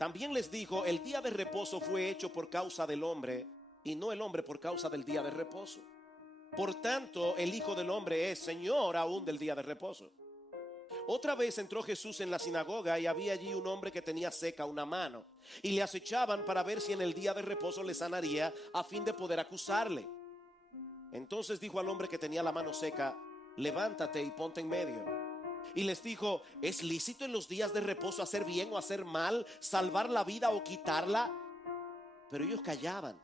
También les dijo: el día de reposo fue hecho por causa del hombre, y no el hombre por causa del día de reposo. Por tanto, el Hijo del Hombre es Señor aún del día de reposo. Otra vez entró Jesús en la sinagoga, y había allí un hombre que tenía seca una mano, y le acechaban para ver si en el día de reposo le sanaría, a fin de poder acusarle. Entonces dijo al hombre que tenía la mano seca: levántate y ponte en medio. Y les dijo: ¿es lícito en los días de reposo hacer bien o hacer mal, salvar la vida o quitarla? Pero ellos callaban.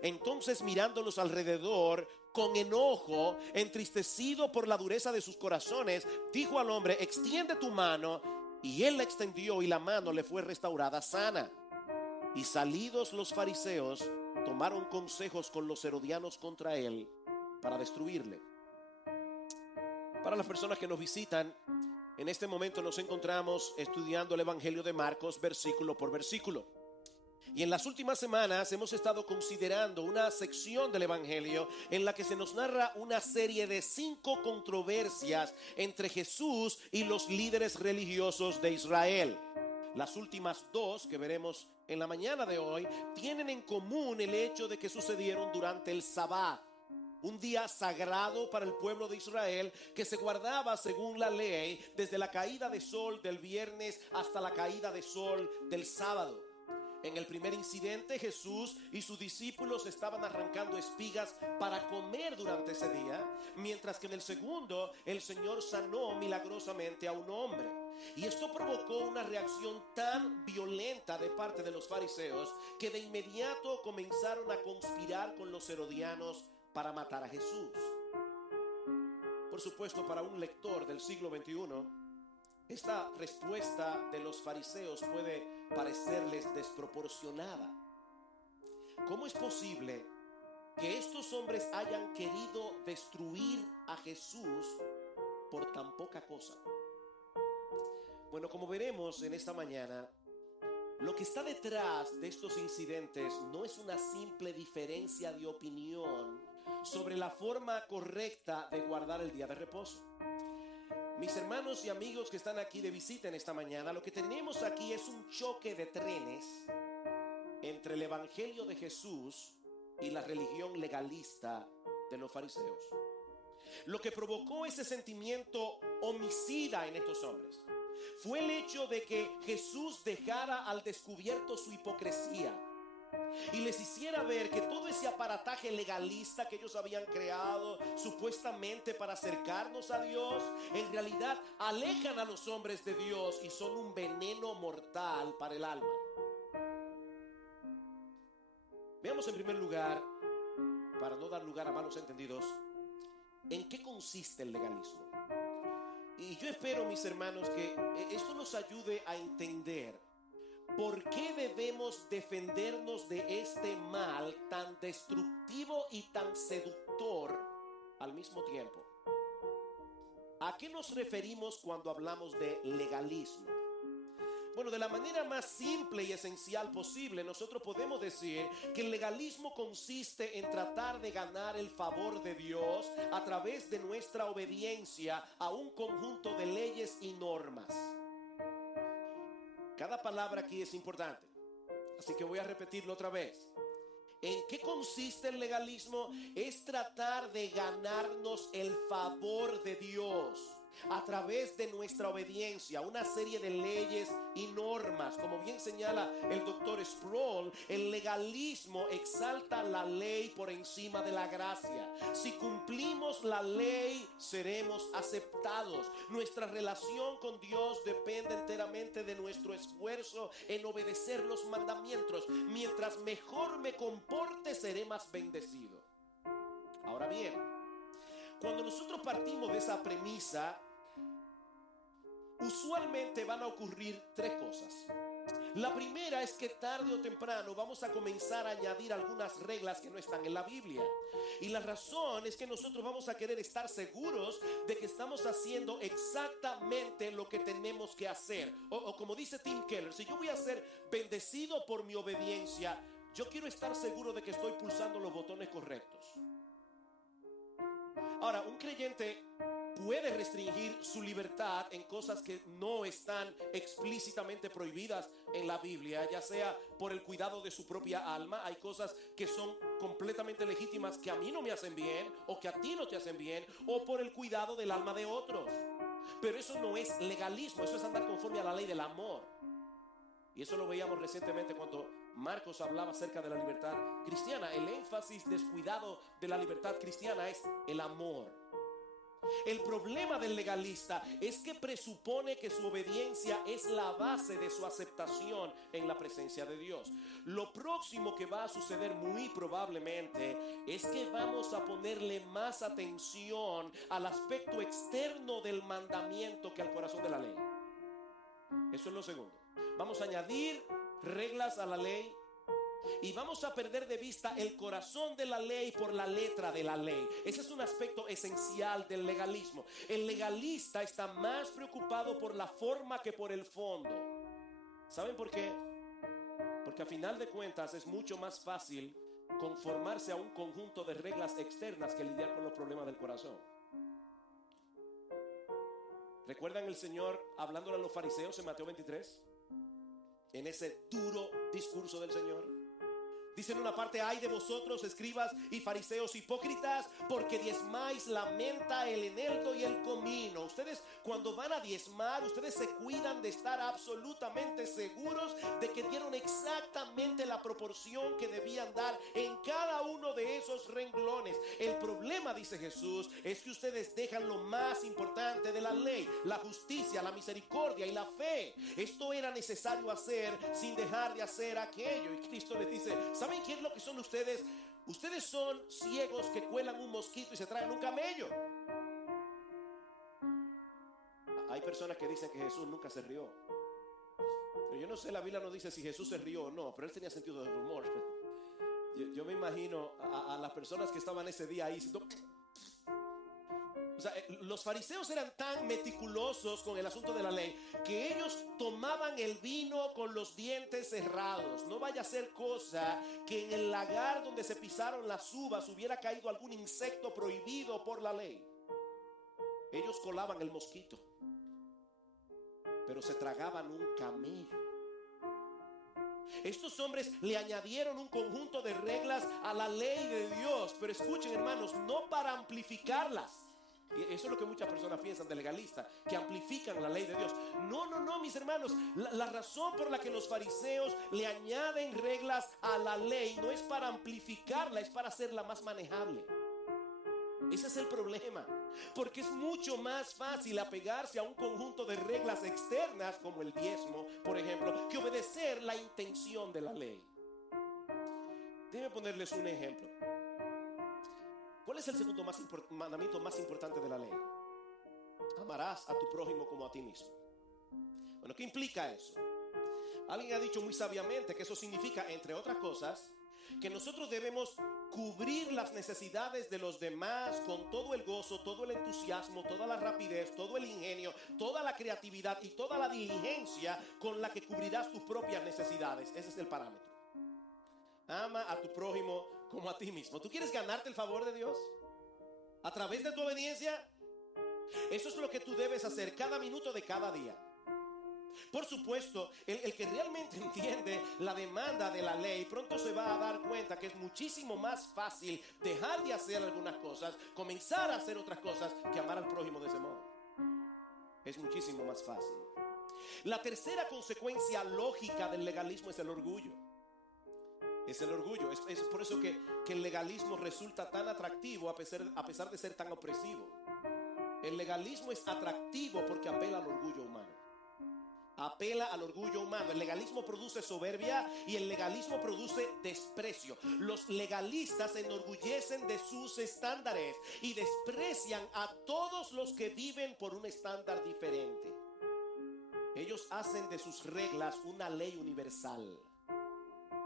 Entonces, mirándolos alrededor con enojo, entristecido por la dureza de sus corazones, dijo al hombre: extiende tu mano. Y él la extendió, y la mano le fue restaurada sana. Y salidos los fariseos, tomaron consejos con los herodianos contra él para destruirle. Para las personas que nos visitan, en este momento nos encontramos estudiando el Evangelio de Marcos versículo por versículo. Y en las últimas semanas hemos estado considerando una sección del Evangelio en la que se nos narra una serie de 5 controversias entre Jesús y los líderes religiosos de Israel. Las últimas 2 que veremos en la mañana de hoy tienen en común el hecho de que sucedieron durante el Sabbat, un día sagrado para el pueblo de Israel que se guardaba según la ley desde la caída de sol del viernes hasta la caída de sol del sábado. En el primer incidente, Jesús y sus discípulos estaban arrancando espigas para comer durante ese día, mientras que en el segundo, el Señor sanó milagrosamente a un hombre. Y esto provocó una reacción tan violenta de parte de los fariseos que de inmediato comenzaron a conspirar con los herodianos para matar a Jesús. Por supuesto, para un lector del siglo XXI, esta respuesta de los fariseos puede parecerles desproporcionada. ¿Cómo es posible que estos hombres hayan querido destruir a Jesús por tan poca cosa? Bueno, como veremos en esta mañana, lo que está detrás de estos incidentes no es una simple diferencia de opinión sobre la forma correcta de guardar el día de reposo. Mis hermanos y amigos que están aquí de visita en esta mañana, lo que tenemos aquí es un choque de trenes entre el Evangelio de Jesús y la religión legalista de los fariseos. Lo que provocó ese sentimiento homicida en estos hombres fue el hecho de que Jesús dejara al descubierto su hipocresía y les hiciera ver que todo ese aparataje legalista que ellos habían creado supuestamente para acercarnos a Dios, en realidad alejan a los hombres de Dios y son un veneno mortal para el alma. Veamos en primer lugar, para no dar lugar a malos entendidos, en qué consiste el legalismo. Y yo espero, mis hermanos, que esto nos ayude a entender por qué debemos defendernos de este mal tan destructivo y tan seductor al mismo tiempo. ¿A qué nos referimos cuando hablamos de legalismo? Bueno, de la manera más simple y esencial posible, nosotros podemos decir que el legalismo consiste en tratar de ganar el favor de Dios a través de nuestra obediencia a un conjunto de leyes y normas. Cada palabra aquí es importante, así que voy a repetirlo otra vez. ¿En qué consiste el legalismo? Es tratar de ganarnos el favor de Dios a través de nuestra obediencia a una serie de leyes y normas. Como bien señala el doctor Sproul, el legalismo exalta la ley por encima de la gracia. Si cumplimos la ley, seremos aceptados. Nuestra relación con Dios depende enteramente de nuestro esfuerzo en obedecer los mandamientos. Mientras mejor me comporte, seré más bendecido. Ahora bien, cuando nosotros partimos de esa premisa, usualmente van a ocurrir 3 cosas. La primera es que tarde o temprano vamos a comenzar a añadir algunas reglas que no están en la Biblia. Y la razón es que nosotros vamos a querer estar seguros de que estamos haciendo exactamente lo que tenemos que hacer. O como dice Tim Keller, si yo voy a ser bendecido por mi obediencia, yo quiero estar seguro de que estoy pulsando los botones correctos. Ahora, un creyente puede restringir su libertad en cosas que no están explícitamente prohibidas en la Biblia, ya sea por el cuidado de su propia alma. Hay cosas que son completamente legítimas que a mí no me hacen bien o que a ti no te hacen bien, o por el cuidado del alma de otros. Pero eso no es legalismo, eso es andar conforme a la ley del amor. Y eso lo veíamos recientemente cuando Marcos hablaba acerca de la libertad cristiana. El énfasis descuidado de la libertad cristiana es el amor. El problema del legalista es que presupone que su obediencia es la base de su aceptación en la presencia de Dios. Lo próximo que va a suceder muy probablemente es que vamos a ponerle más atención al aspecto externo del mandamiento que al corazón de la ley. Eso es lo segundo. Vamos a añadir reglas a la ley y vamos a perder de vista el corazón de la ley por la letra de la ley. Ese es un aspecto esencial del legalismo. El legalista está más preocupado por la forma que por el fondo. ¿Saben por qué? Porque a final de cuentas es mucho más fácil conformarse a un conjunto de reglas externas que lidiar con los problemas del corazón. ¿Recuerdan el Señor hablándole a los fariseos en Mateo 23? En ese duro discurso del Señor. Dice en una parte: ay de vosotros, escribas y fariseos hipócritas, porque diezmáis la menta, el eneldo y el comino. Ustedes, cuando van a diezmar, ustedes se cuidan de estar absolutamente seguros de que dieron exactamente la proporción que debían dar en cada uno de esos renglones. El problema, dice Jesús, es que ustedes dejan lo más importante de la ley: la justicia, la misericordia y la fe. Esto era necesario hacer sin dejar de hacer aquello. Y Cristo les dice: ¿saben qué es lo que son ustedes? Ustedes son ciegos que cuelan un mosquito y se tragan un camello. Hay personas que dicen que Jesús nunca se rió. Pero yo no sé, la Biblia no dice si Jesús se rió o no, pero él tenía sentido del humor. Yo me imagino a las personas que estaban ese día ahí diciendo... O sea, los fariseos eran tan meticulosos con el asunto de la ley que ellos tomaban el vino con los dientes cerrados. No vaya a ser cosa que en el lagar donde se pisaron las uvas hubiera caído algún insecto prohibido por la ley. Ellos colaban el mosquito, pero se tragaban un camello. Estos hombres le añadieron un conjunto de reglas a la ley de Dios, pero escuchen, hermanos, no para amplificarlas. Y eso es lo que muchas personas piensan de legalista, que amplifican la ley de Dios. No, mis hermanos. La razón por la que los fariseos le añaden reglas a la ley no es para amplificarla, es para hacerla más manejable. Ese es el problema, porque es mucho más fácil apegarse a un conjunto de reglas externas, como el diezmo, por ejemplo, que obedecer la intención de la ley. Déjenme ponerles un ejemplo. ¿Cuál es el segundo mandamiento más importante de la ley? Amarás a tu prójimo como a ti mismo. Bueno, ¿qué implica eso? Alguien ha dicho muy sabiamente que eso significa, entre otras cosas, que nosotros debemos cubrir las necesidades de los demás con todo el gozo, todo el entusiasmo, toda la rapidez, todo el ingenio, toda la creatividad y toda la diligencia con la que cubrirás tus propias necesidades. Ese es el parámetro. Ama a tu prójimo como a ti mismo. ¿Tú quieres ganarte el favor de Dios a través de tu obediencia? Eso es lo que tú debes hacer cada minuto de cada día. Por supuesto, el que realmente entiende la demanda de la ley pronto se va a dar cuenta que es muchísimo más fácil dejar de hacer algunas cosas, comenzar a hacer otras cosas, que amar al prójimo de ese modo. Es muchísimo más fácil. La tercera consecuencia lógica del legalismo es el orgullo. Es el orgullo. Es por eso que el legalismo resulta tan atractivo a pesar de ser tan opresivo. El legalismo es atractivo porque apela al orgullo humano. Apela al orgullo humano. El legalismo produce soberbia y el legalismo produce desprecio. Los legalistas se enorgullecen de sus estándares y desprecian a todos los que viven por un estándar diferente. Ellos hacen de sus reglas una ley universal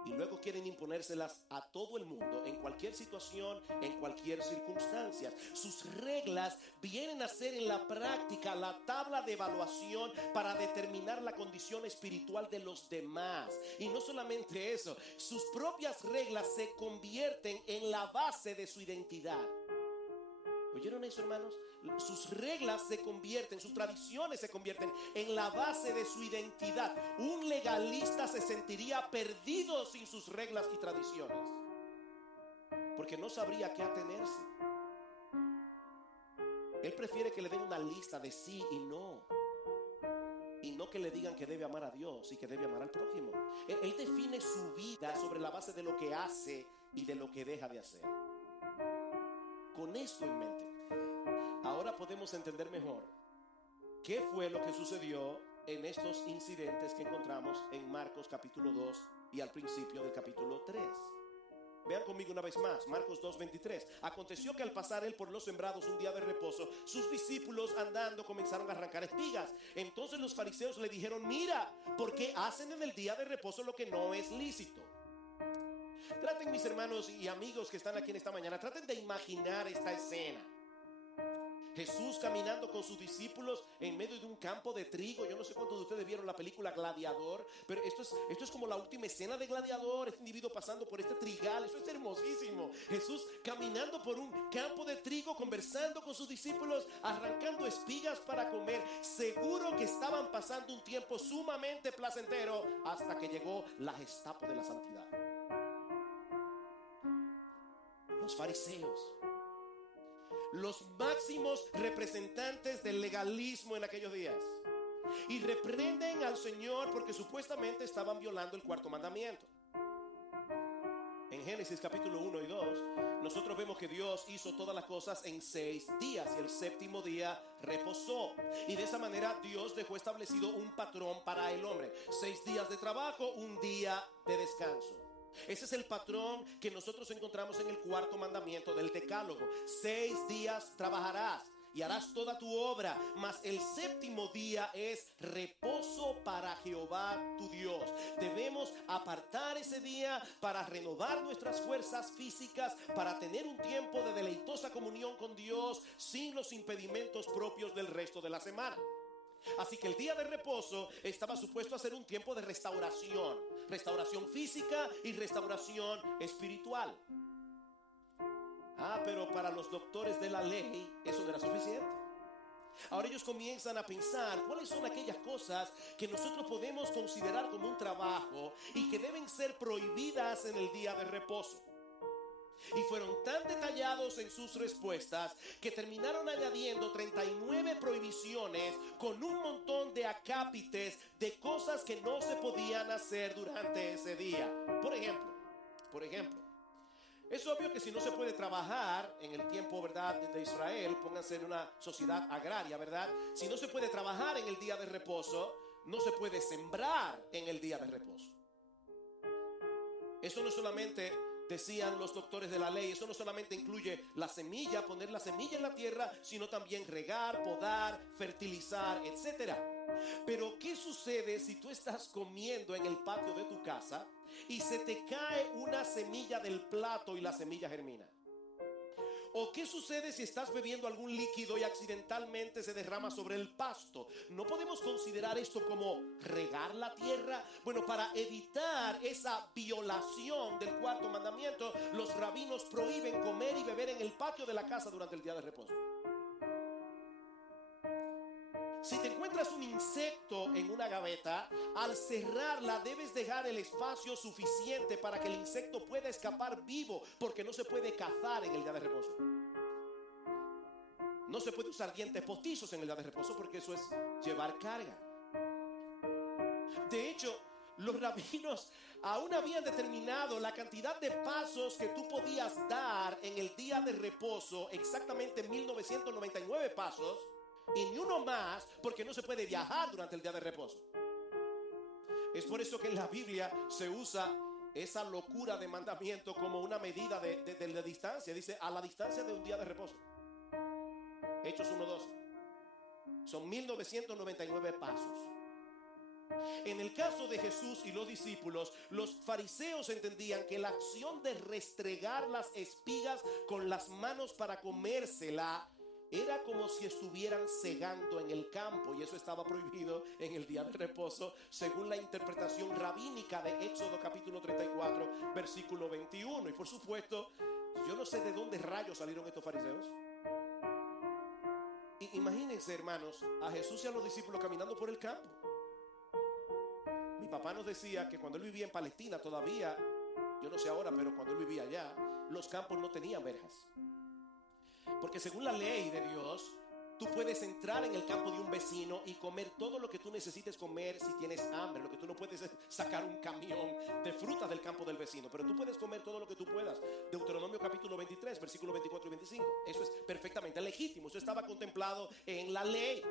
y luego quieren imponérselas a todo el mundo, en cualquier situación, en cualquier circunstancia. Sus reglas vienen a ser en la práctica la tabla de evaluación para determinar la condición espiritual de los demás. Y no solamente eso, sus propias reglas se convierten en la base de su identidad. ¿Oyeron eso, hermanos? Sus reglas se convierten, sus tradiciones se convierten en la base de su identidad. Un legalista se sentiría perdido sin sus reglas y tradiciones, porque no sabría a qué atenerse. Él prefiere que le den una lista de sí y no que le digan que debe amar a Dios y que debe amar al prójimo. Él define su vida sobre la base de lo que hace y de lo que deja de hacer. Con esto en mente, ahora podemos entender mejor qué fue lo que sucedió en estos incidentes que encontramos en Marcos capítulo 2 y al principio del capítulo 3. Vean conmigo una vez más, Marcos 2:23. Aconteció que al pasar él por los sembrados un día de reposo, sus discípulos andando comenzaron a arrancar espigas. Entonces los fariseos le dijeron: mira, ¿por qué hacen en el día de reposo lo que no es lícito? Traten, mis hermanos y amigos que están aquí en esta mañana, traten de imaginar esta escena. Jesús caminando con sus discípulos en medio de un campo de trigo. Yo no sé cuántos de ustedes vieron la película Gladiador, pero esto es como la última escena de Gladiador. Este individuo pasando por este trigal, eso es hermosísimo. Jesús caminando por un campo de trigo, conversando con sus discípulos, arrancando espigas para comer. Seguro que estaban pasando un tiempo sumamente placentero hasta que llegó la Gestapo de la santidad. Los fariseos, los máximos representantes del legalismo en aquellos días, y reprenden al Señor porque supuestamente estaban violando el cuarto mandamiento. En Génesis capítulo 1 y 2 nosotros vemos que Dios hizo todas las cosas en 6 días y el séptimo día reposó, y de esa manera Dios dejó establecido un patrón para el hombre: 6 días de trabajo, un día de descanso. Ese es el patrón que nosotros encontramos en el cuarto mandamiento del decálogo: 6 días trabajarás y harás toda tu obra, mas el séptimo día es reposo para Jehová tu Dios. Debemos apartar ese día para renovar nuestras fuerzas físicas, para tener un tiempo de deleitosa comunión con Dios sin los impedimentos propios del resto de la semana. Así que el día de reposo estaba supuesto a ser un tiempo de restauración física y restauración espiritual. Pero para los doctores de la ley eso no era suficiente. Ahora ellos comienzan a pensar cuáles son aquellas cosas que nosotros podemos considerar como un trabajo y que deben ser prohibidas en el día de reposo. Y fueron tan detallados en sus respuestas que terminaron añadiendo 39 prohibiciones con un montón de acápites de cosas que no se podían hacer durante ese día. Por ejemplo, es obvio que si no se puede trabajar en el tiempo, ¿verdad?, de Israel, pónganse en una sociedad agraria, ¿verdad? Si no se puede trabajar en el día de reposo, no se puede sembrar en el día de reposo. Eso no solamente, decían los doctores de la ley, eso no solamente incluye la semilla, poner la semilla en la tierra, sino también regar, podar, fertilizar, etc. Pero ¿qué sucede si tú estás comiendo en el patio de tu casa y se te cae una semilla del plato y la semilla germina? ¿O qué sucede si estás bebiendo algún líquido y accidentalmente se derrama sobre el pasto? ¿No podemos considerar esto como regar la tierra? Bueno, para evitar esa violación del cuarto mandamiento, los rabinos prohíben comer y beber en el patio de la casa durante el día de reposo. Si te encuentras un insecto en una gaveta, al cerrarla debes dejar el espacio suficiente para que el insecto pueda escapar vivo, porque no se puede cazar en el día de reposo. No se puede usar dientes postizos en el día de reposo porque eso es llevar carga. De hecho, los rabinos aún habían determinado la cantidad de pasos que tú podías dar en el día de reposo, exactamente 1999 pasos, y ni uno más, porque no se puede viajar durante el día de reposo. Es por eso que en la Biblia se usa esa locura de mandamiento como una medida de distancia. Dice: a la distancia de un día de reposo. Hechos 1:12. Son 1999 pasos. En el caso de Jesús y los discípulos, los fariseos entendían que la acción de restregar las espigas con las manos para comérsela era como si estuvieran segando en el campo, y eso estaba prohibido en el día de reposo según la interpretación rabínica de Éxodo capítulo 34 versículo 21. Y por supuesto, yo no sé de dónde rayos salieron estos fariseos. Imagínense, hermanos, a Jesús y a los discípulos caminando por el campo. Mi papá nos decía que cuando él vivía en Palestina todavía, yo no sé ahora, pero cuando él vivía allá, los campos no tenían verjas. Porque según la ley de Dios, tú puedes entrar en el campo de un vecino y comer todo lo que tú necesites comer si tienes hambre. Lo que tú no puedes es sacar un camión de frutas del campo del vecino, pero tú puedes comer todo lo que tú puedas. Deuteronomio capítulo 23, versículos 24 y 25. Eso es perfectamente legítimo. Eso estaba contemplado en la ley.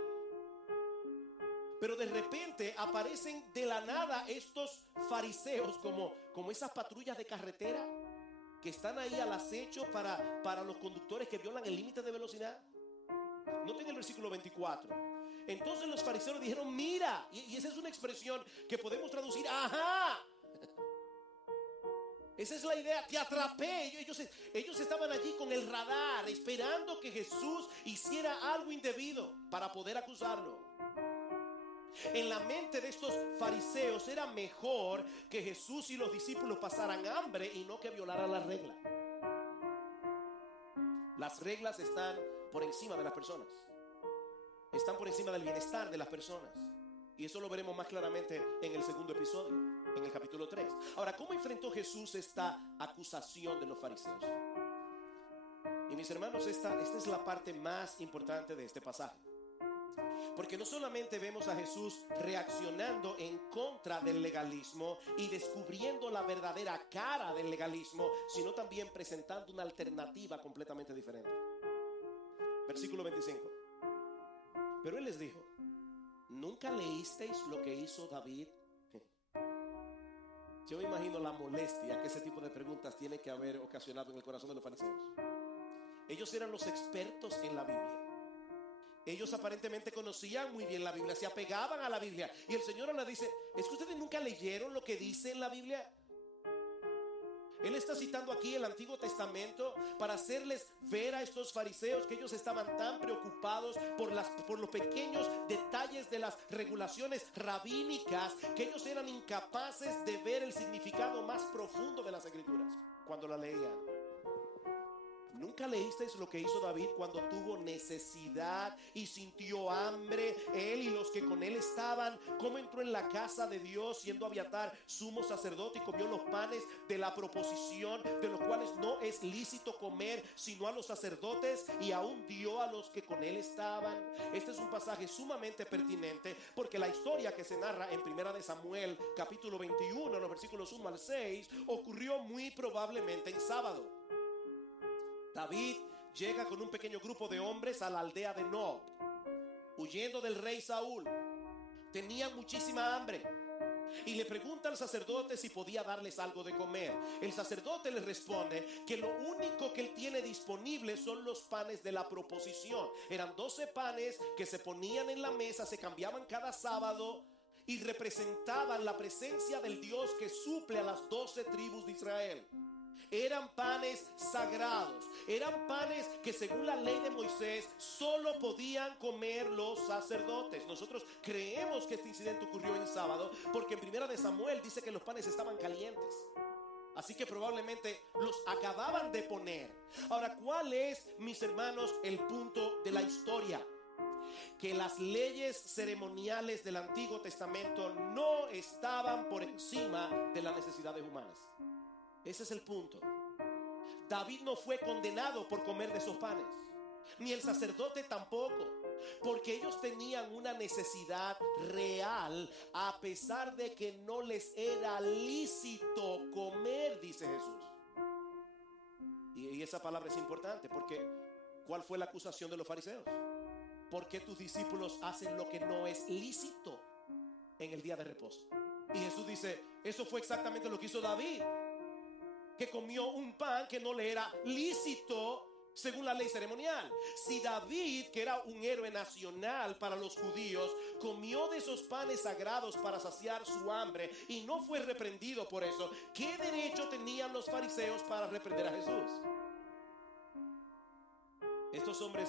Pero de repente aparecen de la nada estos fariseos como esas patrullas de carretera que están ahí al acecho para los conductores que violan el límite de velocidad. Noten el versículo 24. Entonces los fariseos dijeron: mira, y esa es una expresión que podemos traducir: ajá. Esa es la idea, te atrapé. Ellos estaban allí con el radar, esperando que Jesús hiciera algo indebido para poder acusarlo. En la mente de estos fariseos era mejor que Jesús y los discípulos pasaran hambre y no que violaran la regla. Las reglas están por encima de las personas. Están por encima del bienestar de las personas. Y eso lo veremos más claramente en el segundo episodio, en el capítulo 3. Ahora, ¿cómo enfrentó Jesús esta acusación de los fariseos? Y mis hermanos, esta es la parte más importante de este pasaje. Porque no solamente vemos a Jesús reaccionando en contra del legalismo y descubriendo la verdadera cara del legalismo, sino también presentando una alternativa completamente diferente. Versículo 25. Pero él les dijo: ¿nunca leísteis lo que hizo David? Yo me imagino la molestia que ese tipo de preguntas tiene que haber ocasionado en el corazón de los fariseos. Ellos eran los expertos en la Biblia. Ellos aparentemente conocían muy bien la Biblia, se apegaban a la Biblia. Y el Señor les dice: ¿es que ustedes nunca leyeron lo que dice en la Biblia? Él está citando aquí el Antiguo Testamento para hacerles ver a estos fariseos que ellos estaban tan preocupados por los pequeños detalles de las regulaciones rabínicas, que ellos eran incapaces de ver el significado más profundo de las Escrituras cuando la leían. ¿Nunca leísteis lo que hizo David cuando tuvo necesidad y sintió hambre, él y los que con él estaban? ¿Cómo entró en la casa de Dios siendo Abiatar sumo sacerdote y comió los panes de la proposición, de los cuales no es lícito comer sino a los sacerdotes, y aún dio a los que con él estaban? Este es un pasaje sumamente pertinente porque la historia que se narra en Primera de Samuel capítulo 21, los versículos 1 al 6, ocurrió muy probablemente en sábado. David llega con un pequeño grupo de hombres a la aldea de Nob, huyendo del rey Saúl. Tenían muchísima hambre y le pregunta al sacerdote si podía darles algo de comer. El sacerdote le responde que lo único que él tiene disponible son los panes de la proposición. Eran 12 panes que se ponían en la mesa, se cambiaban cada sábado y representaban la presencia del Dios que suple a las 12 tribus de Israel. Eran panes sagrados, eran panes que según la ley de Moisés solo podían comer los sacerdotes. Nosotros creemos que este incidente ocurrió en sábado porque en Primera de Samuel dice que los panes estaban calientes. Así que probablemente los acababan de poner. Ahora, ¿cuál es, mis hermanos, el punto de la historia? Que las leyes ceremoniales del Antiguo Testamento no estaban por encima de las necesidades humanas. Ese es el punto. David no fue condenado por comer de esos panes, ni el sacerdote tampoco, porque ellos tenían una necesidad real, a pesar de que no les era lícito comer, dice Jesús. Y esa palabra es importante porque ¿cuál fue la acusación de los fariseos? ¿Por qué tus discípulos hacen lo que no es lícito en el día de reposo? Y Jesús dice: eso fue exactamente lo que hizo David, que comió un pan que no le era lícito según la ley ceremonial. Si David, que era un héroe nacional para los judíos, comió de esos panes sagrados para saciar su hambre y no fue reprendido por eso, ¿qué derecho tenían los fariseos para reprender a Jesús? Estos hombres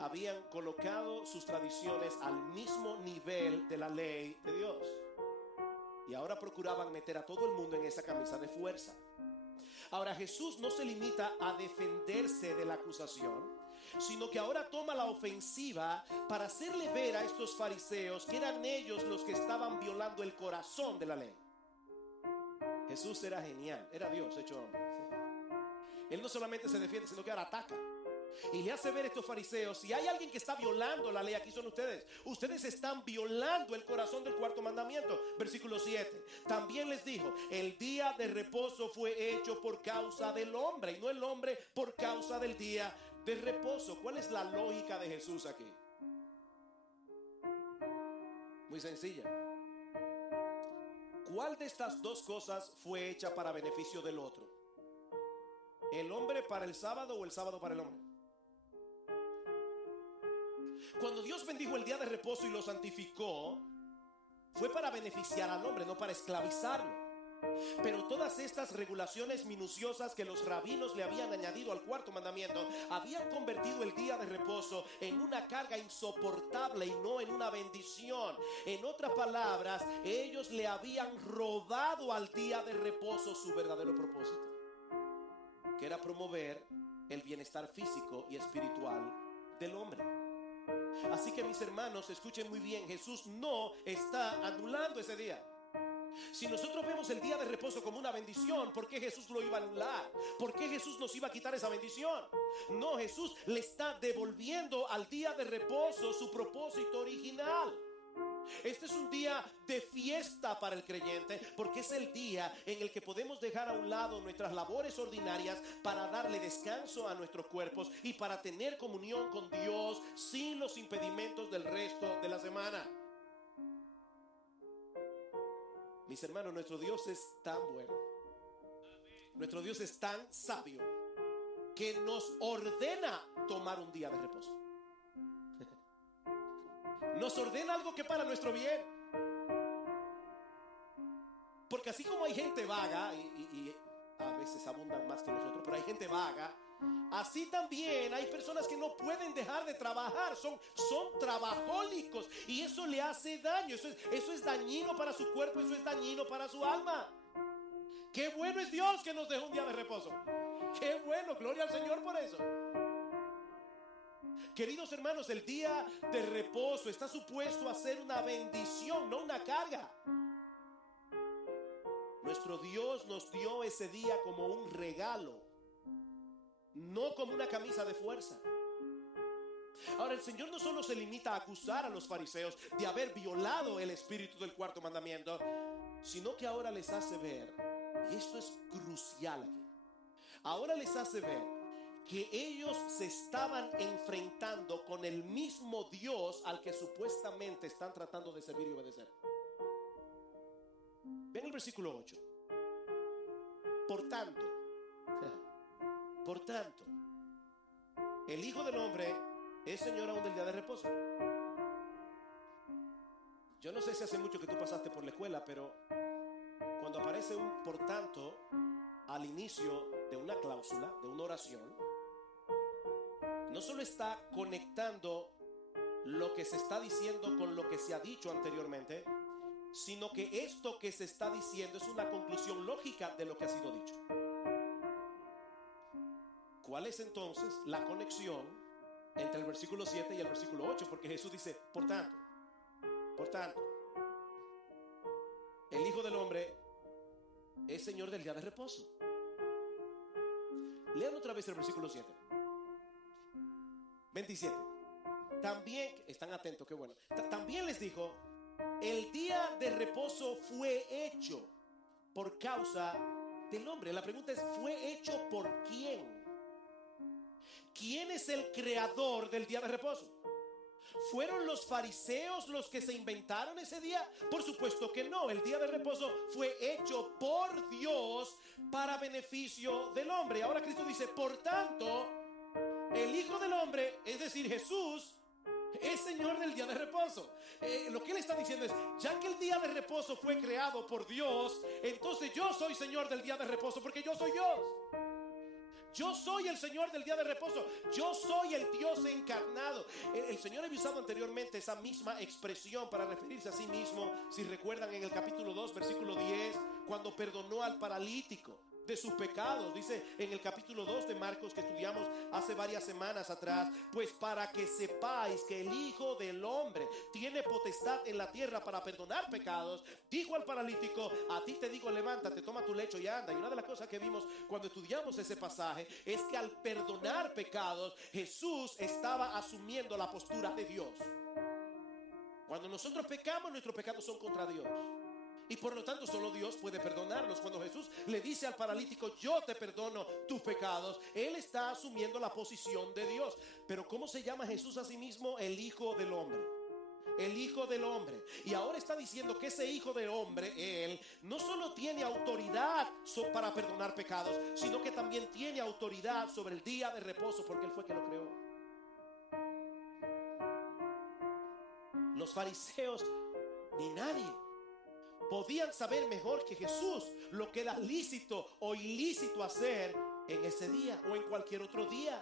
habían colocado sus tradiciones al mismo nivel de la ley de Dios y ahora procuraban meter a todo el mundo en esa camisa de fuerza. Ahora, Jesús no se limita a defenderse de la acusación, sino que ahora toma la ofensiva para hacerle ver a estos fariseos que eran ellos los que estaban violando el corazón de la ley. Jesús era genial, era Dios hecho hombre. Él no solamente se defiende, sino que ahora ataca. Y le hace ver a estos fariseos: si hay alguien que está violando la ley, aquí son ustedes. Ustedes están violando el corazón del cuarto mandamiento. Versículo 7. También les dijo: el día de reposo fue hecho por causa del hombre, y no el hombre por causa del día de reposo. ¿Cuál es la lógica de Jesús aquí? Muy sencilla. ¿Cuál de estas dos cosas fue hecha para beneficio del otro? ¿El hombre para el sábado o el sábado para el hombre? Cuando Dios bendijo el día de reposo y lo santificó, fue para beneficiar al hombre, no para esclavizarlo. Pero todas estas regulaciones minuciosas que los rabinos le habían añadido al cuarto mandamiento habían convertido el día de reposo en una carga insoportable y no en una bendición. En otras palabras, ellos le habían robado al día de reposo su verdadero propósito, que era promover el bienestar físico y espiritual del hombre. Así que, mis hermanos, escuchen muy bien: Jesús no está anulando ese día. Si nosotros vemos el día de reposo como una bendición, ¿por qué Jesús lo iba a anular? ¿Por qué Jesús nos iba a quitar esa bendición? No, Jesús le está devolviendo al día de reposo su propósito original. Este es un día de fiesta para el creyente, porque es el día en el que podemos dejar a un lado nuestras labores ordinarias para darle descanso a nuestros cuerpos y para tener comunión con Dios sin los impedimentos del resto de la semana. Mis hermanos, nuestro Dios es tan bueno, nuestro Dios es tan sabio, que nos ordena tomar un día de reposo. Nos ordena algo que para nuestro bien. Porque así como hay gente vaga, y a veces abundan más que nosotros, pero hay gente vaga, así también hay personas que no pueden dejar de trabajar. Son trabajólicos, y eso le hace daño. Eso es dañino para su cuerpo, eso es dañino para su alma. Qué bueno es Dios que nos dejó un día de reposo. Qué bueno, gloria al Señor por eso. Queridos hermanos, el día de reposo está supuesto a ser una bendición, no una carga. Nuestro Dios nos dio ese día como un regalo, no como una camisa de fuerza. Ahora, el Señor no solo se limita a acusar a los fariseos de haber violado el espíritu del cuarto mandamiento, sino que ahora les hace ver, y esto es crucial aquí, ahora les hace ver que ellos se estaban enfrentando con el mismo Dios al que supuestamente están tratando de servir y obedecer. Ven el versículo 8. Por tanto, el Hijo del Hombre es Señor aún del día de reposo. Yo no sé si hace mucho que tú pasaste por la escuela, pero cuando aparece un por tanto al inicio de una cláusula, de una oración, no solo está conectando lo que se está diciendo con lo que se ha dicho anteriormente, sino que esto que se está diciendo es una conclusión lógica de lo que ha sido dicho. ¿Cuál es entonces la conexión entre el versículo 7 y el versículo 8? Porque Jesús dice: por tanto, el Hijo del Hombre es Señor del día de reposo. Lean otra vez el versículo 7. 27. También, están atentos, qué bueno. También les dijo: el día de reposo fue hecho por causa del hombre. La pregunta es: ¿fue hecho por quién? ¿Quién es el creador del día de reposo? ¿Fueron los fariseos los que se inventaron ese día? Por supuesto que no. El día de reposo fue hecho por Dios para beneficio del hombre. Ahora Cristo dice: por tanto, el Hijo del Hombre, es decir, Jesús, es Señor del día de reposo. Lo que él está diciendo es: ya que el día de reposo fue creado por Dios, entonces yo soy Señor del día de reposo, porque yo soy Dios. Yo soy el Señor del día de reposo. Yo soy el Dios encarnado. El Señor había usado anteriormente esa misma expresión para referirse a sí mismo, si recuerdan, en el capítulo 2, versículo 10, cuando perdonó al paralítico. de sus pecados. Dice en el capítulo 2 de Marcos, que estudiamos hace varias semanas atrás: pues para que sepáis que el Hijo del Hombre tiene potestad en la tierra para perdonar pecados, dijo al paralítico: a ti te digo, levántate, toma tu lecho y anda. Y una de las cosas que vimos cuando estudiamos ese pasaje es que al perdonar pecados, Jesús estaba asumiendo la postura de Dios. Cuando nosotros pecamos, nuestros pecados son contra Dios, y por lo tanto solo Dios puede perdonarlos. Cuando Jesús le dice al paralítico: yo te perdono tus pecados, Él está asumiendo la posición de Dios. Pero ¿cómo se llama Jesús a sí mismo? El Hijo del Hombre. El Hijo del Hombre. Y ahora está diciendo que ese Hijo del Hombre, Él no solo tiene autoridad para perdonar pecados, sino que también tiene autoridad sobre el día de reposo, porque Él fue que lo creó. Los fariseos ni nadie podían saber mejor que Jesús lo que era lícito o ilícito hacer en ese día o en cualquier otro día,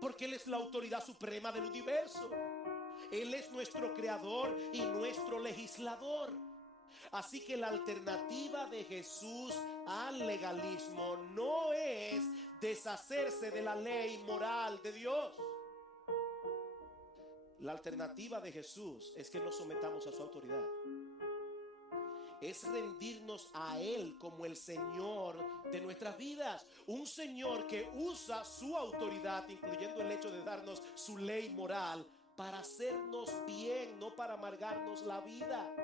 porque Él es la autoridad suprema del universo. Él es nuestro creador y nuestro legislador. Así que la alternativa de Jesús al legalismo no es deshacerse de la ley moral de Dios. La alternativa de Jesús es que nos sometamos a su autoridad. Es rendirnos a Él como el Señor de nuestras vidas. Un Señor que usa su autoridad, incluyendo el hecho de darnos su ley moral, para hacernos bien, no para amargarnos la vida.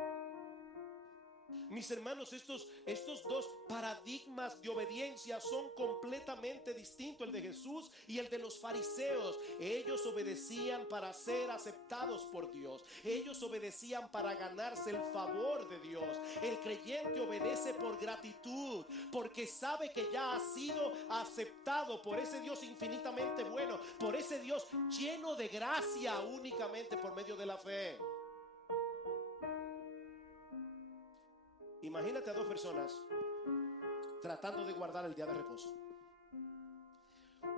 Mis hermanos, estos dos paradigmas de obediencia son completamente distintos: el de Jesús y el de los fariseos. Ellos obedecían para ser aceptados por Dios. Ellos obedecían para ganarse el favor de Dios. El creyente obedece por gratitud, porque sabe que ya ha sido aceptado por ese Dios infinitamente bueno, por ese Dios lleno de gracia, únicamente por medio de la fe. Imagínate a dos personas tratando de guardar el día de reposo.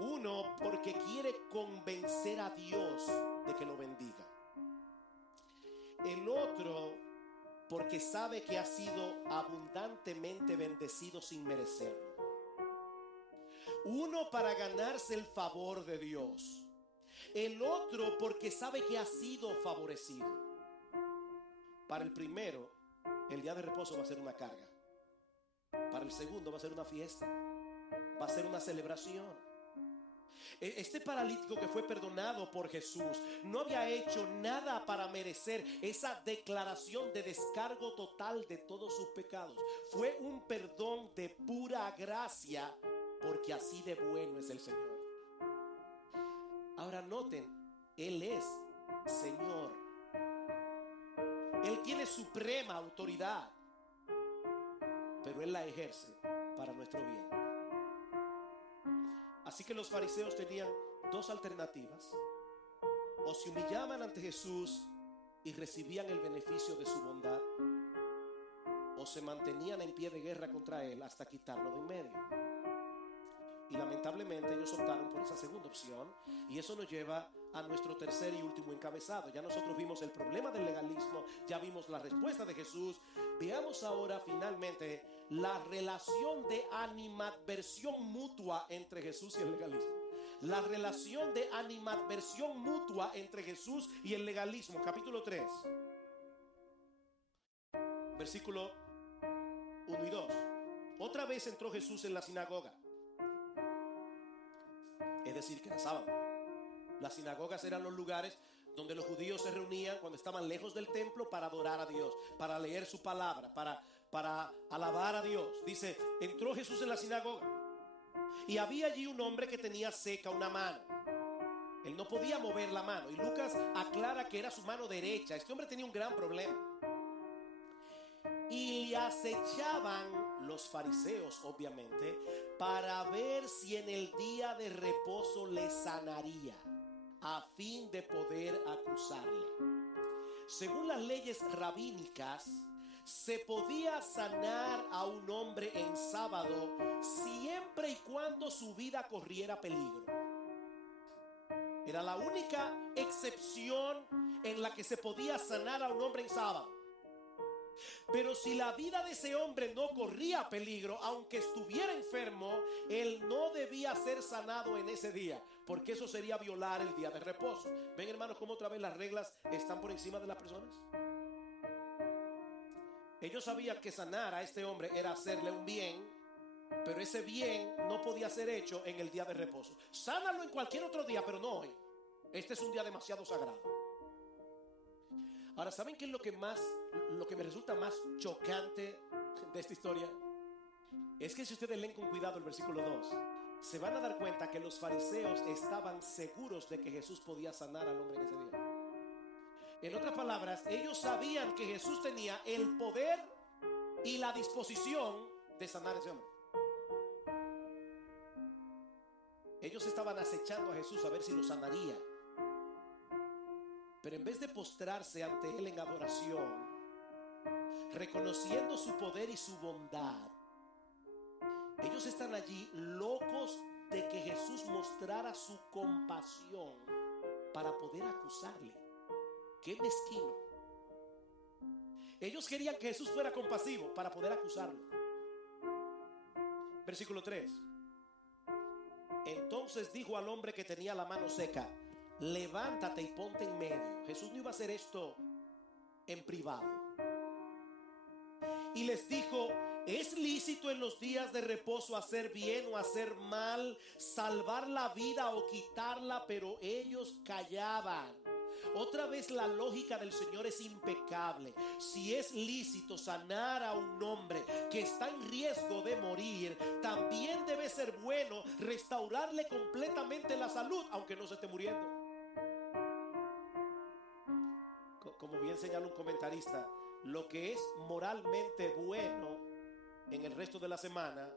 Uno porque quiere convencer a Dios de que lo bendiga. El otro porque sabe que ha sido abundantemente bendecido sin merecerlo. Uno para ganarse el favor de Dios. El otro porque sabe que ha sido favorecido. Para el primero, el día de reposo va a ser una carga. Para el segundo va a ser una fiesta, va a ser una celebración. Este paralítico que fue perdonado por Jesús no había hecho nada para merecer esa declaración de descargo total de todos sus pecados. Fue un perdón de pura gracia, porque así de bueno es el Señor. Ahora noten, Él es Señor. Él tiene suprema autoridad, pero Él la ejerce para nuestro bien. Así que los fariseos tenían dos alternativas: o se humillaban ante Jesús y recibían el beneficio de su bondad, o se mantenían en pie de guerra contra Él hasta quitarlo de en medio. Y lamentablemente ellos optaron por esa segunda opción, y eso nos lleva a nuestro tercer y último encabezado. Ya nosotros vimos el problema del legalismo, ya vimos la respuesta de Jesús. Veamos ahora finalmente la relación de animadversión mutua entre Jesús y el legalismo. La relación de animadversión mutua entre Jesús y el legalismo. Capítulo 3, versículo 1 y 2. Otra vez entró Jesús en la sinagoga, es decir, que era sábado. Las sinagogas eran los lugares donde los judíos se reunían cuando estaban lejos del templo para adorar a Dios, para leer su palabra, para alabar a Dios. Dice, entró Jesús en la sinagoga y había allí un hombre que tenía seca una mano. Él no podía mover la mano, y Lucas aclara que era su mano derecha. Este hombre tenía un gran problema. Y le acechaban los fariseos, obviamente, para ver si en el día de reposo le sanaría, a fin de poder acusarle. Según las leyes rabínicas, se podía sanar a un hombre en sábado siempre y cuando su vida corriera peligro. Era la única excepción en la que se podía sanar a un hombre en sábado. Pero si la vida de ese hombre no corría peligro, aunque estuviera enfermo, él no debía ser sanado en ese día, porque eso sería violar el día de reposo. ¿Ven, hermanos, cómo otra vez las reglas están por encima de las personas? Ellos sabían que sanar a este hombre era hacerle un bien, pero ese bien no podía ser hecho en el día de reposo. Sánalo en cualquier otro día, pero no hoy. Este es un día demasiado sagrado. Ahora, ¿saben qué es lo que me resulta más chocante de esta historia? Es que si ustedes leen con cuidado el versículo 2, se van a dar cuenta que los fariseos estaban seguros de que Jesús podía sanar al hombre en ese día. En otras palabras, ellos sabían que Jesús tenía el poder y la disposición de sanar a ese hombre. Ellos estaban acechando a Jesús a ver si lo sanaría. Pero en vez de postrarse ante Él en adoración, reconociendo su poder y su bondad, ellos están allí locos de que Jesús mostrara su compasión para poder acusarle. ¡Qué mezquino! Ellos querían que Jesús fuera compasivo para poder acusarlo. Versículo 3. Entonces dijo al hombre que tenía la mano seca: levántate y ponte en medio. Jesús no iba a hacer esto en privado. Y les dijo: ¿es lícito en los días de reposo hacer bien o hacer mal, salvar la vida o quitarla? Pero ellos callaban. Otra vez la lógica del Señor es impecable. Si es lícito sanar a un hombre que está en riesgo de morir, también debe ser bueno restaurarle completamente la salud, aunque no se esté muriendo. Como bien señala un comentarista, lo que es moralmente bueno en el resto de la semana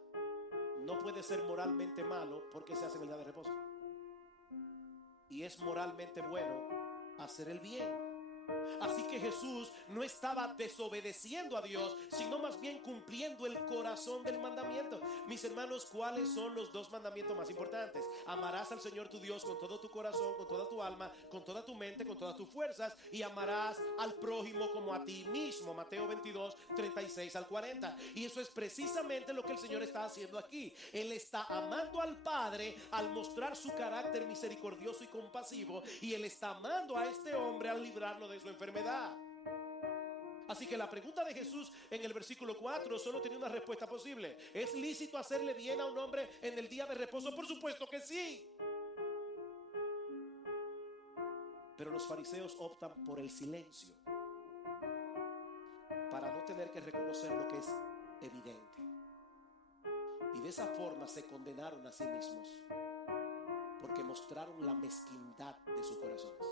no puede ser moralmente malo porque se hace en el día de reposo. Y es moralmente bueno hacer el bien. Así que Jesús no estaba desobedeciendo a Dios, sino más bien cumpliendo el corazón del mandamiento. Mis hermanos, ¿cuáles son los dos mandamientos más importantes? Amarás al Señor tu Dios con todo tu corazón, con toda tu alma, con toda tu mente, con todas tus fuerzas, y amarás al prójimo como a ti mismo. Mateo 22, 36 al 40. Y eso es precisamente lo que el Señor está haciendo aquí. Él está amando al Padre al mostrar su carácter misericordioso y compasivo, y Él está amando a este hombre al librarlo de su enfermedad. Así que la pregunta de Jesús en el versículo 4 solo tenía una respuesta posible: ¿es lícito hacerle bien a un hombre en el día de reposo? Por supuesto que sí. Pero los fariseos optan por el silencio para no tener que reconocer lo que es evidente, y de esa forma se condenaron a sí mismos porque mostraron la mezquindad de sus corazones.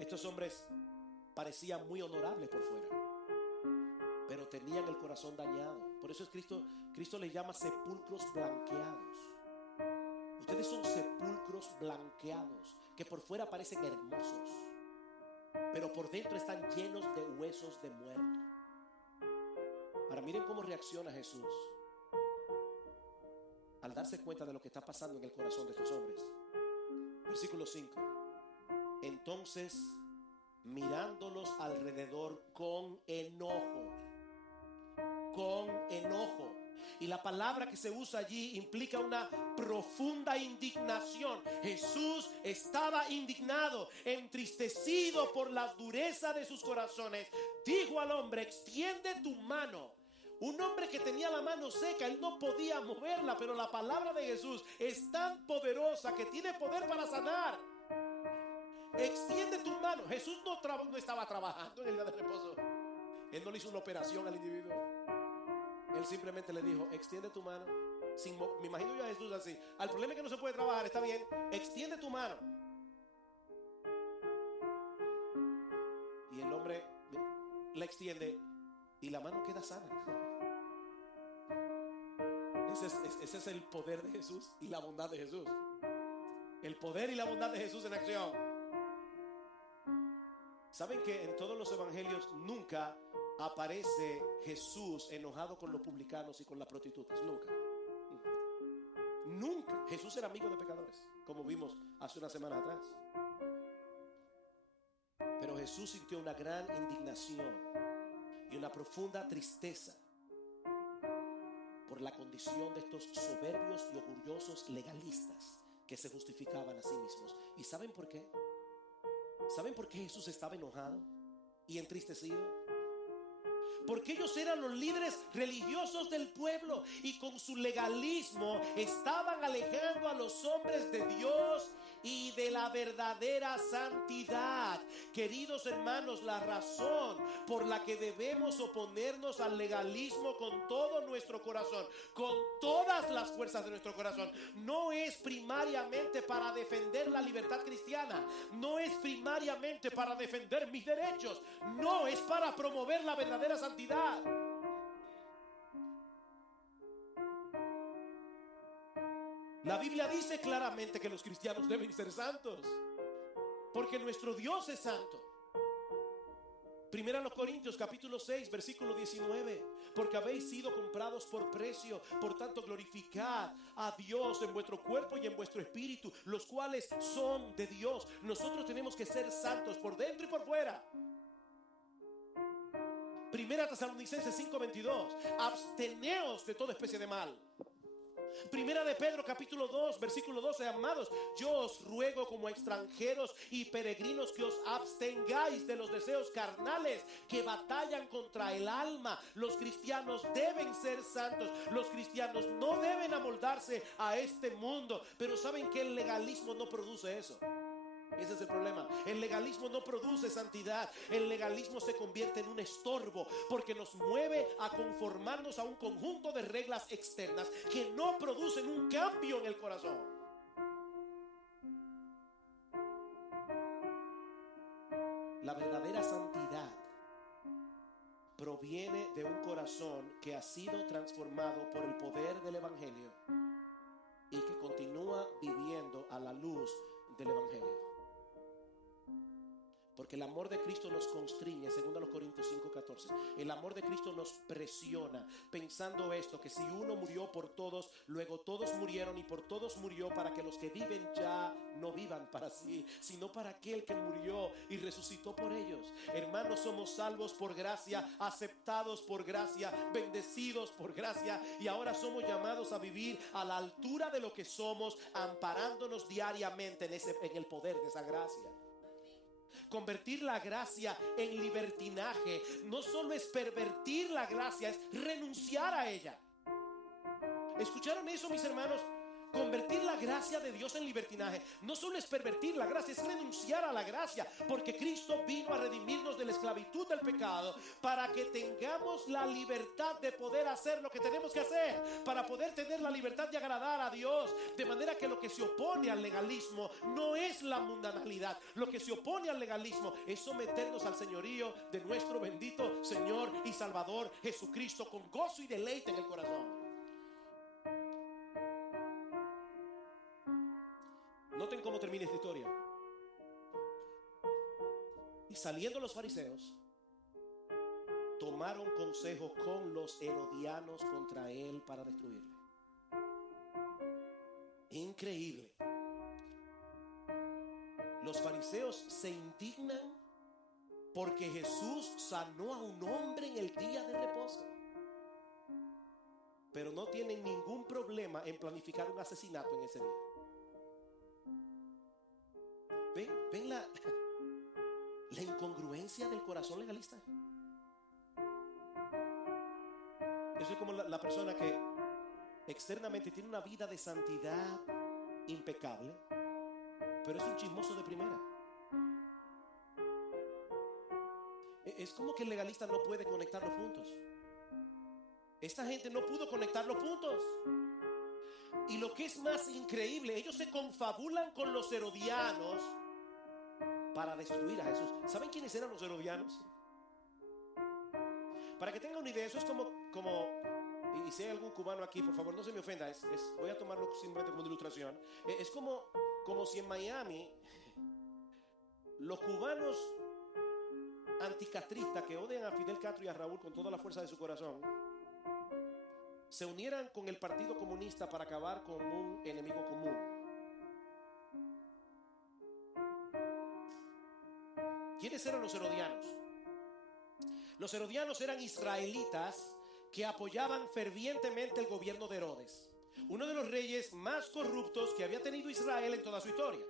Estos hombres parecían muy honorables por fuera, pero tenían el corazón dañado. Por eso es Cristo les llama sepulcros blanqueados. Ustedes son sepulcros blanqueados, que por fuera parecen hermosos, pero por dentro están llenos de huesos de muerto. Ahora miren cómo reacciona Jesús al darse cuenta de lo que está pasando en el corazón de estos hombres. Versículo 5. Entonces, mirándolos alrededor con enojo, y la palabra que se usa allí implica una profunda indignación. Jesús estaba indignado, entristecido por la dureza de sus corazones. Dijo al hombre: extiende tu mano. Un hombre que tenía la mano seca, él no podía moverla, pero la palabra de Jesús es tan poderosa que tiene poder para sanar. Extiende tu mano. Jesús no estaba trabajando en el día de reposo. Él no le hizo una operación al individuo. Él simplemente le dijo: extiende tu mano. Me imagino yo a Jesús así: al problema es que no se puede trabajar, está bien, extiende tu mano. Y el hombre la extiende y la mano queda sana. Ese es el poder de Jesús y la bondad de Jesús. El poder y la bondad de Jesús en acción. ¿Saben que en todos los evangelios nunca aparece Jesús enojado con los publicanos y con las prostitutas? Nunca. Jesús era amigo de pecadores, como vimos hace una semana atrás. Pero Jesús sintió una gran indignación y una profunda tristeza por la condición de estos soberbios y orgullosos legalistas que se justificaban a sí mismos. ¿Y saben por qué? ¿Saben por qué Jesús estaba enojado y entristecido? Porque ellos eran los líderes religiosos del pueblo y con su legalismo estaban alejando a los hombres de Dios y de la verdadera santidad. Queridos hermanos, la razón por la que debemos oponernos al legalismo con todo nuestro corazón, con todas las fuerzas de nuestro corazón, no es primariamente para defender la libertad cristiana, no es primariamente para defender mis derechos, no es para promover la verdadera santidad. La Biblia dice claramente que los cristianos deben ser santos, porque nuestro Dios es santo. Primera a los Corintios capítulo 6 versículo 19: porque habéis sido comprados por precio, por tanto glorificad a Dios en vuestro cuerpo y en vuestro espíritu, los cuales son de Dios. Nosotros tenemos que ser santos por dentro y por fuera. Primera Tesalonicenses 5:22: absteneos de toda especie de mal. Primera de Pedro capítulo 2 versículo 12: amados, yo os ruego como extranjeros y peregrinos que os abstengáis de los deseos carnales que batallan contra el alma. Los cristianos deben ser santos, los cristianos no deben amoldarse a este mundo. Pero ¿saben que el legalismo no produce eso? Ese es el problema. El legalismo no produce santidad. El legalismo se convierte en un estorbo porque nos mueve a conformarnos a un conjunto de reglas externas que no producen un cambio en el corazón. La verdadera santidad proviene de un corazón que ha sido transformado por el poder del Evangelio y que continúa viviendo a la luz del Evangelio. Porque el amor de Cristo nos constriñe, 2 Corintios 5:14. El amor de Cristo nos presiona, pensando esto, que si uno murió por todos, luego todos murieron y por todos murió, para que los que viven ya no vivan para sí, sino para aquel que murió y resucitó por ellos. Hermanos, somos salvos por gracia, aceptados por gracia, bendecidos por gracia, y ahora somos llamados a vivir a la altura de lo que somos, amparándonos diariamente en el poder de esa gracia. Convertir la gracia en libertinaje no solo es pervertir la gracia, es renunciar a ella. ¿Escucharon eso, mis hermanos? Convertir la gracia de Dios en libertinaje no solo es pervertir la gracia, es renunciar a la gracia, porque Cristo vino a redimirnos de la esclavitud del pecado para que tengamos la libertad de poder hacer lo que tenemos que hacer, para poder tener la libertad de agradar a Dios. De manera que lo que se opone al legalismo no es la mundanalidad, lo que se opone al legalismo es someternos al señorío de nuestro bendito Señor y Salvador Jesucristo con gozo y deleite en el corazón. Noten cómo termina esta historia. Y saliendo los fariseos, tomaron consejo con los herodianos contra él para destruirle. Increíble. Los fariseos se indignan porque Jesús sanó a un hombre en el día de reposo, pero no tienen ningún problema en planificar un asesinato en ese día. ¿Ven la incongruencia del corazón legalista? Eso es como la persona que externamente tiene una vida de santidad impecable, pero es un chismoso de primera. Es como que el legalista no puede conectar los puntos. Esta gente no pudo conectar los puntos. Y lo que es más increíble, ellos se confabulan con los herodianos para destruir a Jesús. ¿Saben quiénes eran los herodianos? Para que tengan una idea, eso es como y si hay algún cubano aquí, por favor no se me ofenda, voy a tomarlo simplemente como una ilustración. Es como si en Miami los cubanos anticastristas que odian a Fidel Castro y a Raúl con toda la fuerza de su corazón se unieran con el Partido Comunista para acabar con un enemigo común. ¿Quiénes eran los herodianos? Los herodianos eran israelitas que apoyaban fervientemente el gobierno de Herodes, uno de los reyes más corruptos que había tenido Israel en toda su historia.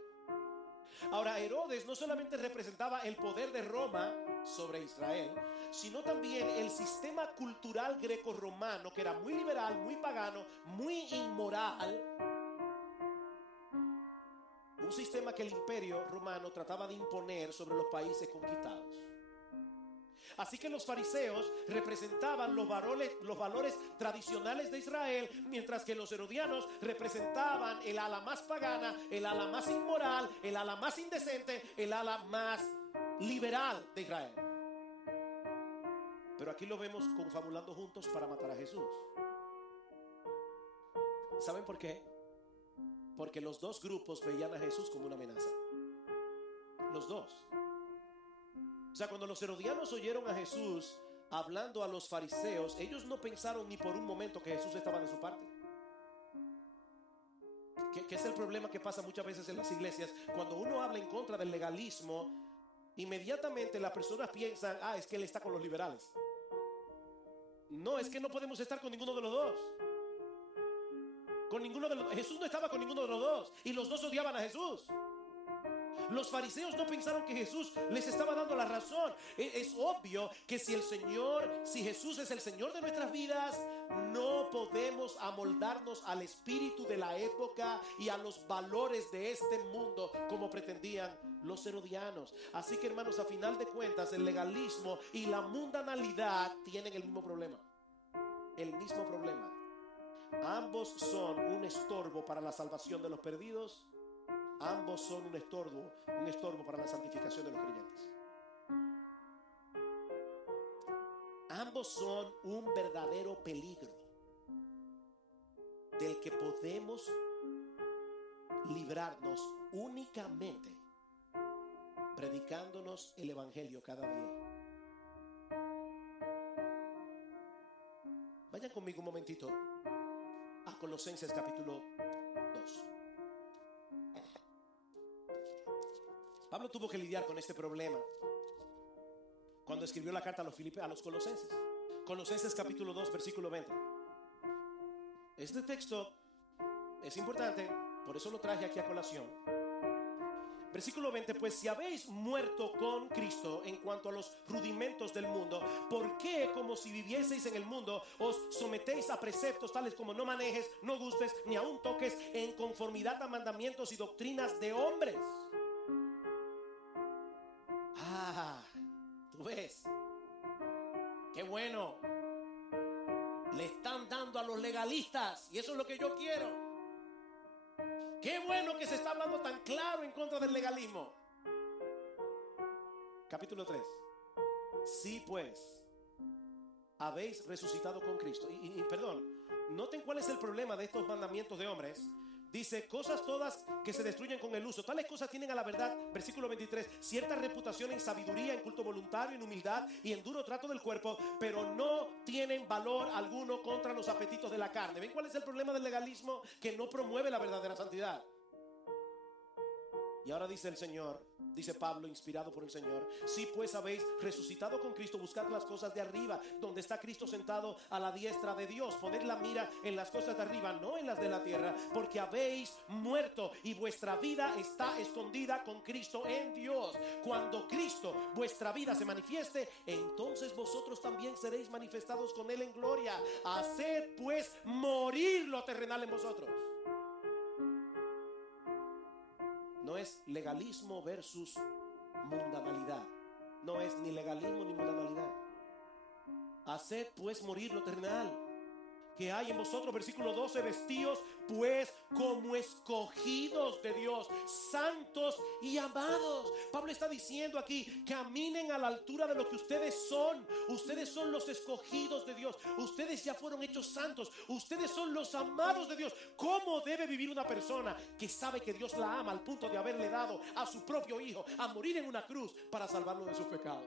Ahora, Herodes no solamente representaba el poder de Roma sobre Israel, sino también el sistema cultural greco-romano, que era muy liberal, muy pagano, muy inmoral. Un sistema que el imperio romano trataba de imponer sobre los países conquistados. Así que los fariseos representaban los valores tradicionales de Israel, mientras que los herodianos representaban el ala más pagana, el ala más inmoral, el ala más indecente, el ala más liberal de Israel. Pero aquí lo vemos confabulando juntos para matar a Jesús. ¿Saben por qué? Porque los dos grupos veían a Jesús como una amenaza. Los dos. O sea, cuando los herodianos oyeron a Jesús hablando a los fariseos, ellos no pensaron ni por un momento que Jesús estaba de su parte. ¿Qué es el problema que pasa muchas veces en las iglesias? Cuando uno habla en contra del legalismo, inmediatamente las personas piensan, es que él está con los liberales. No, es que no podemos estar con ninguno de los dos. Jesús no estaba con ninguno de los dos, y los dos odiaban a Jesús. Los fariseos no pensaron que Jesús les estaba dando la razón. Es obvio que si Jesús es el Señor de nuestras vidas, no podemos amoldarnos al espíritu de la época y a los valores de este mundo como pretendían los herodianos. Así que, hermanos, a final de cuentas, el legalismo y la mundanalidad tienen el mismo problema. El mismo problema. Ambos son un estorbo para la salvación de los perdidos. Ambos son un estorbo para la santificación de los creyentes. Ambos son un verdadero peligro del que podemos librarnos únicamente predicándonos el evangelio cada día. Vayan conmigo un momentito a Colosenses capítulo 2. Pablo tuvo que lidiar con este problema cuando escribió la carta a los Colosenses. Colosenses capítulo 2, versículo 20. Este texto es importante, por eso lo traje aquí a colación. Versículo 20, pues si habéis muerto con Cristo en cuanto a los rudimentos del mundo, ¿por qué, como si vivieseis en el mundo, os sometéis a preceptos tales como no manejes, no gustes, ni aun toques, en conformidad a mandamientos y doctrinas de hombres? ¿Tú ves? ¡Qué bueno! Le están dando a los legalistas, y eso es lo que yo quiero. ¡Qué bueno que se está hablando tan claro en contra del legalismo! Capítulo 3. Sí, pues, habéis resucitado con Cristo. Perdón, noten cuál es el problema de estos mandamientos de hombres. Dice, cosas todas que se destruyen con el uso. Tales cosas tienen a la verdad, versículo 23, cierta reputación en sabiduría, en culto voluntario, en humildad y en duro trato del cuerpo, pero no tienen valor alguno contra los apetitos de la carne. ¿Ven cuál es el problema del legalismo? Que no promueve la verdadera santidad. Y ahora dice el Señor, dice Pablo, inspirado por el Señor, si pues habéis resucitado con Cristo, buscad las cosas de arriba, donde está Cristo sentado a la diestra de Dios. Poned la mira en las cosas de arriba, no en las de la tierra, porque habéis muerto y vuestra vida está escondida con Cristo en Dios. Cuando Cristo, vuestra vida, se manifieste, entonces vosotros también seréis manifestados con Él en gloria. Haced pues morir lo terrenal en vosotros. No es legalismo versus mundanalidad. No es ni legalismo ni mundanalidad. Haced pues morir lo terrenal que hay en vosotros. Versículo 12, vestíos pues como escogidos de Dios, santos y amados. Pablo está diciendo aquí, caminen a la altura de lo que ustedes son. Ustedes son los escogidos de Dios. Ustedes ya fueron hechos santos. Ustedes son los amados de Dios. ¿Cómo debe vivir una persona que sabe que Dios la ama al punto de haberle dado a su propio hijo a morir en una cruz para salvarlo de sus pecados?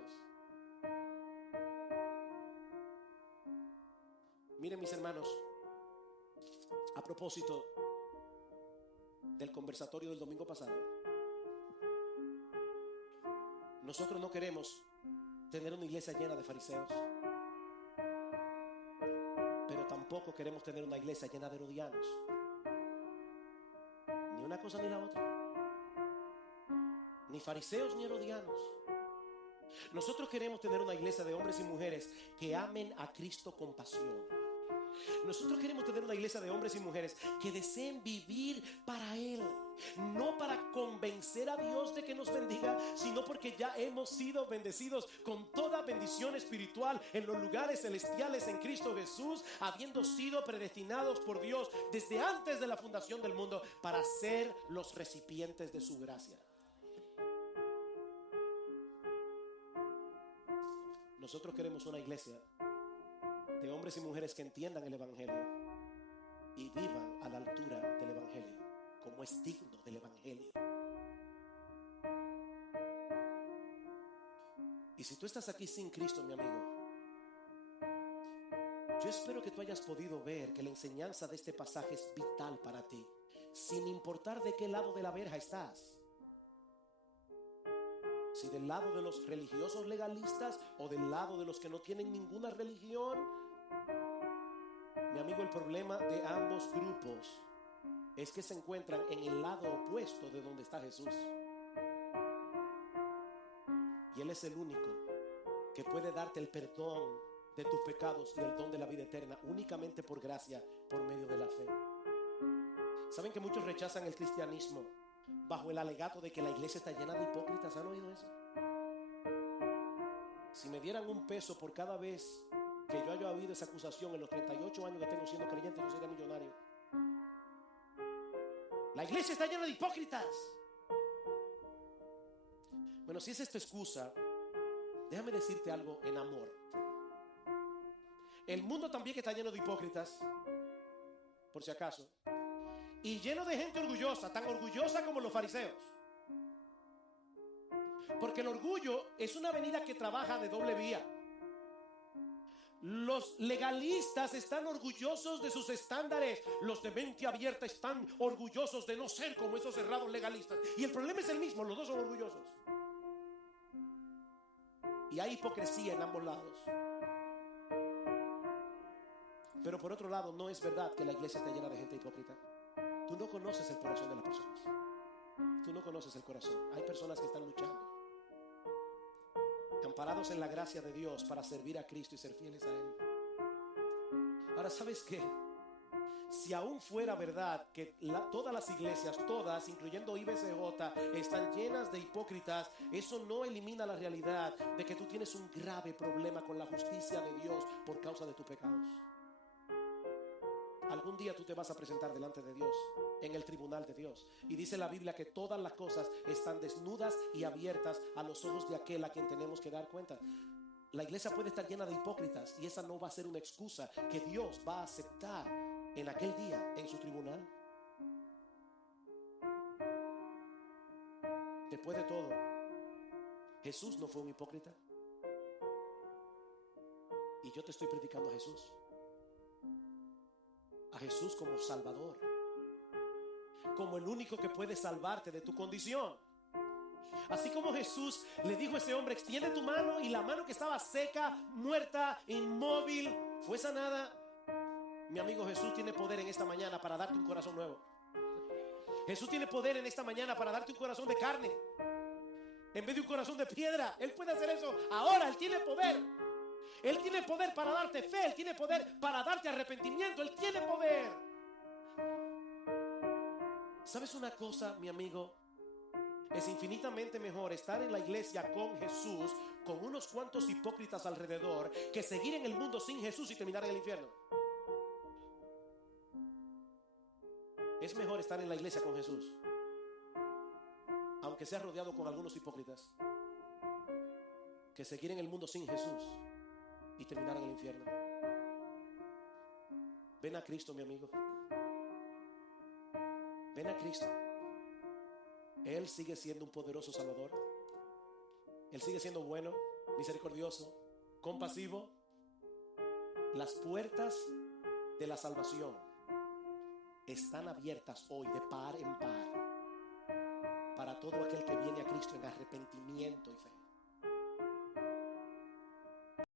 Miren, mis hermanos, a propósito del conversatorio del domingo pasado, Nosotros no queremos tener una iglesia llena de fariseos, pero tampoco queremos tener una iglesia llena de herodianos. Ni una cosa ni la otra. Ni fariseos ni herodianos. Nosotros queremos tener una iglesia de hombres y mujeres que amen a Cristo con pasión. Nosotros queremos tener una iglesia de hombres y mujeres que deseen vivir para Él, no para convencer a Dios de que nos bendiga, sino porque ya hemos sido bendecidos con toda bendición espiritual en los lugares celestiales en Cristo Jesús, habiendo sido predestinados por Dios desde antes de la fundación del mundo para ser los recipientes de su gracia. Nosotros queremos una iglesia de hombres y mujeres que entiendan el Evangelio y vivan a la altura del Evangelio, como es digno del Evangelio. Y si tú estás aquí sin Cristo, mi amigo, yo espero que tú hayas podido ver que la enseñanza de este pasaje es vital para ti, sin importar de qué lado de la verja estás. Si del lado de los religiosos legalistas o del lado de los que no tienen ninguna religión. Mi amigo, el problema de ambos grupos es que se encuentran en el lado opuesto de donde está Jesús. Y Él es el único que puede darte el perdón de tus pecados y el don de la vida eterna únicamente por gracia, por medio de la fe. ¿Saben que muchos rechazan el cristianismo bajo el alegato de que la iglesia está llena de hipócritas? ¿Han oído eso? Si me dieran un peso por cada vez que yo haya oído esa acusación en los 38 años que tengo siendo creyente, yo sería millonario. La iglesia está llena de hipócritas. Bueno, si esa es tu excusa, déjame decirte algo en amor. El mundo también está lleno de hipócritas, por si acaso, y lleno de gente orgullosa, tan orgullosa como los fariseos. Porque el orgullo es una avenida que trabaja de doble vía. Los legalistas están orgullosos de sus estándares. Los de mente abierta están orgullosos de no ser como esos cerrados legalistas. Y el problema es el mismo, los dos son orgullosos. Y hay hipocresía en ambos lados. Pero por otro lado, no es verdad que la iglesia está llena de gente hipócrita. Tú no conoces el corazón de las personas. Tú no conoces el corazón. Hay personas que están luchando, amparados en la gracia de Dios para servir a Cristo y ser fieles a Él. Ahora, ¿sabes qué? Si aún fuera verdad que todas las iglesias, todas, incluyendo IBCJ, están llenas de hipócritas, eso no elimina la realidad de que tú tienes un grave problema con la justicia de Dios por causa de tus pecados. Algún día tú te vas a presentar delante de Dios, en el tribunal de Dios. Y dice la Biblia que todas las cosas están desnudas y abiertas a los ojos de aquel a quien tenemos que dar cuenta. La iglesia puede estar llena de hipócritas y esa no va a ser una excusa que Dios va a aceptar en aquel día en su tribunal. Después de todo, Jesús no fue un hipócrita. Y yo te estoy predicando a Jesús. A Jesús como Salvador, como el único que puede salvarte de tu condición. Así como Jesús le dijo a ese hombre: extiende tu mano, y la mano que estaba seca, muerta, inmóvil, fue sanada. Mi amigo, Jesús tiene poder en esta mañana para darte un corazón nuevo. Jesús tiene poder en esta mañana para darte un corazón de carne en vez de un corazón de piedra. Él puede hacer eso ahora. Él tiene poder. Él tiene poder para darte fe. Él tiene poder para darte arrepentimiento. Él tiene poder. ¿Sabes una cosa, mi amigo? Es infinitamente mejor estar en la iglesia con Jesús, con unos cuantos hipócritas alrededor, que seguir en el mundo sin Jesús y terminar en el infierno. Es mejor estar en la iglesia con Jesús, aunque sea rodeado con algunos hipócritas, que seguir en el mundo sin Jesús y terminar en el infierno. Ven a Cristo, mi amigo. Ven a Cristo. Él sigue siendo un poderoso Salvador. Él sigue siendo bueno, misericordioso, compasivo. Las puertas de la salvación están abiertas hoy de par en par para todo aquel que viene a Cristo en arrepentimiento y fe.